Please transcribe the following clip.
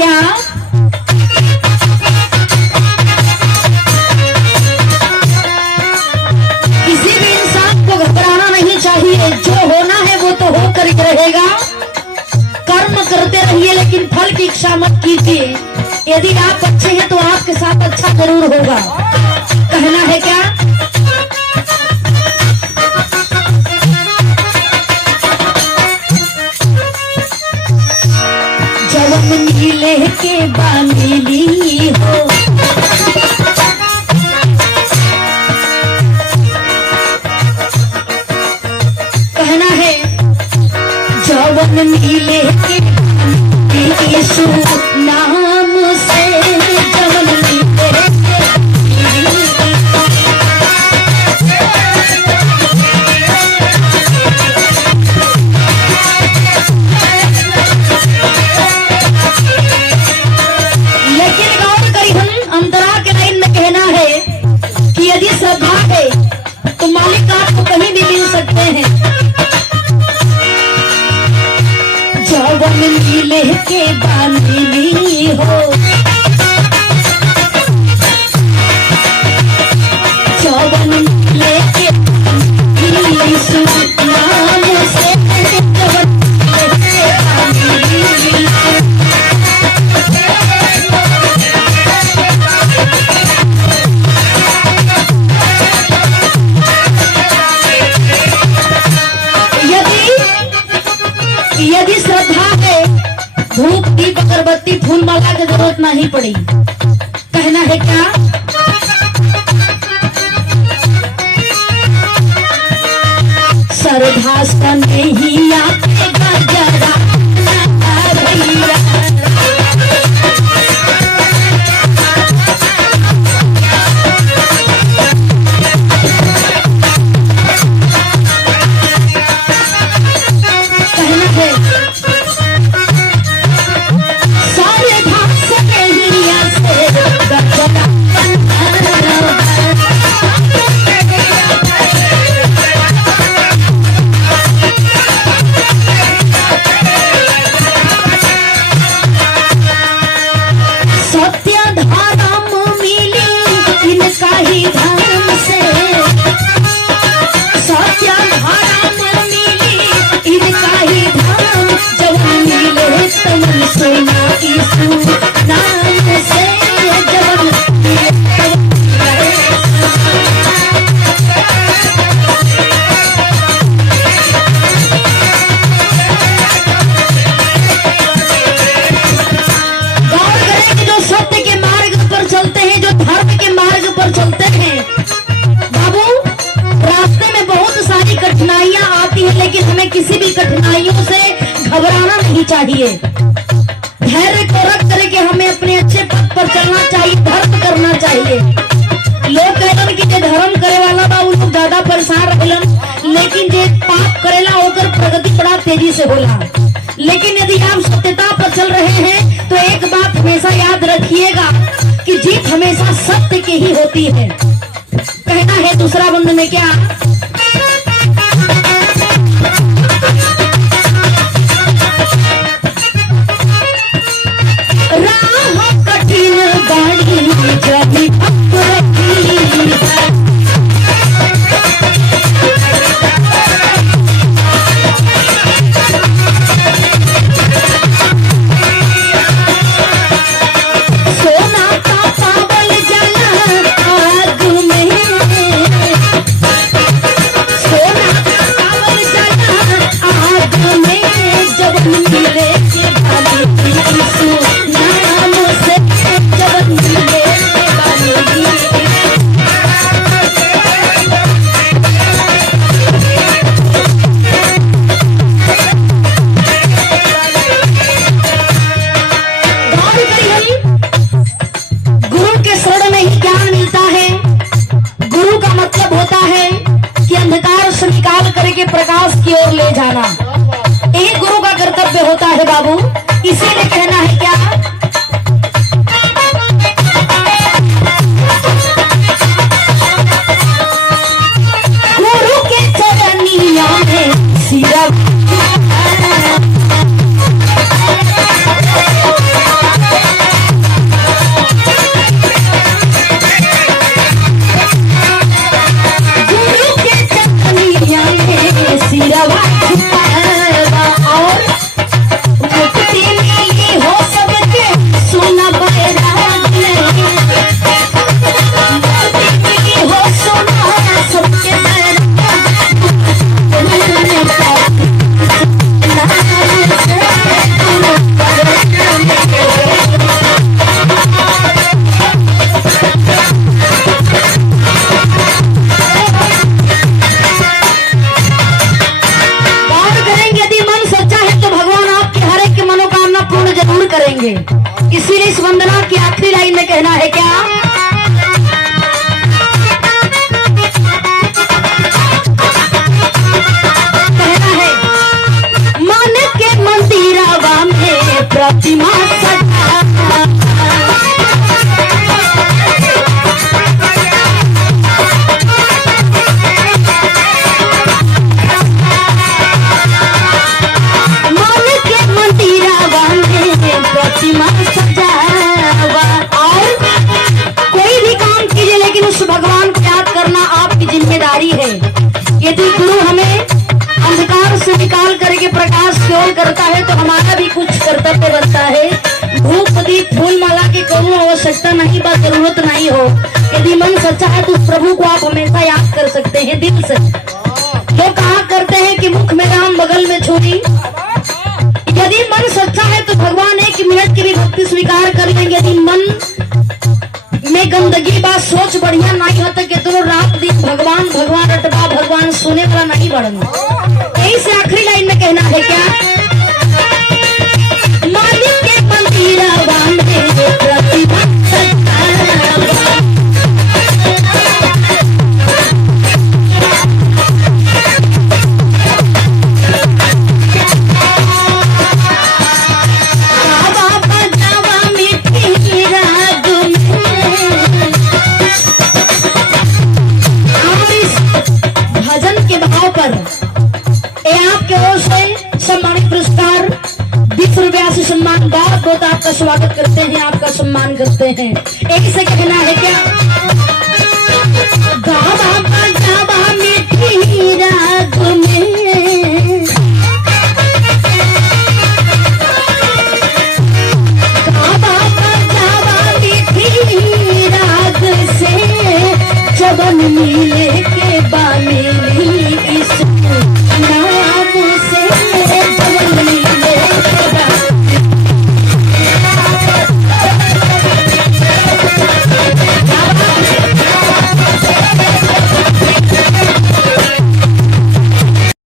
क्या? किसी भी इंसान को घबराना नहीं चाहिए, जो होना है वो तो होकर ही रहेगा। कर्म करते रहिए लेकिन फल की इच्छा मत कीजिए। यदि आप अच्छे हैं तो आपके साथ अच्छा जरूर होगा। कहना है क्या? जवन नीले के बांधली हो, कहना है जवन नीले के यीशु नाम से, जवन नीले के नीले के बांधली हो, चौवन नीले के यीशु नाम से, चौवन नीले के बांधली हो। यदि श्रद्धा है, धूप दीप अगरबत्ती फूल माला की जरूरत नहीं पड़ी। कहना है क्या? श्रद्धा सा नहीं आते गजरा भैया, लेकिन हमें किसी भी कठिनाइयों से घबराना नहीं चाहिए। धैर्य को रख करके हमें अपने अच्छे पथ पर चलना चाहिए, धर्म करना चाहिए। लोग कहलन कि जे धर्म करे वाला बा उ लोग ज्यादा परेशान रहलन, लेकिन जे पाप करेला होकर प्रगति बड़ा तेजी से होला। लेकिन यदि आप सत्यता पर चल रहे हैं तो एक बात हमेशा याद रखिएगा कि जीत हमेशा सत्य की ही होती है। कहना है दूसरा बंद में क्या? राह कठिन बाड़ी जब सोना का पावल जला आग में, वंदना की आखिरी लाइन में कहना है क्या? कहना है मन के मंदिरवा में प्रतिमा सजा, प्रतिमा सजावा। और कोई भी काम कीजिए लेकिन उस भगवान को याद करना आपकी जिम्मेदारी है। यदि गुरु हमें अंधकार से निकाल करके प्रकाश की ओर करता है तो हमारा भी कुछ कर्तव्य बनता है। धूप दीप फूल माला की कोई आवश्यकता नहीं, बस जरूरत नहीं हो। यदि मन सच्चा है तो उस प्रभु को आप हमेशा याद कर सकते हैं दिल से। लोग कहा करते हैं कि मुख में राम बगल में छुरी। यदि मन सच्चा है तो भगवान एक मिनट की भी भक्ति स्वीकार कर लेंगे। यदि मन में गंदगी बात सोच बढ़िया नहीं होता कि दोनों रात दिन भगवान भगवान रटवा भगवान सुने वाला नहीं बढ़ना। यही से आखिरी लाइन में कहना है क्या? मालिक के मंदिरवा में प्रतिमा सजावा। सम्मान बहुत बहुत आपका स्वागत करते हैं, आपका सम्मान करते हैं। एक से कहना है क्या? गावा बजावा मीठी राग में, गावा बजावा मीठी राग से जबन मिले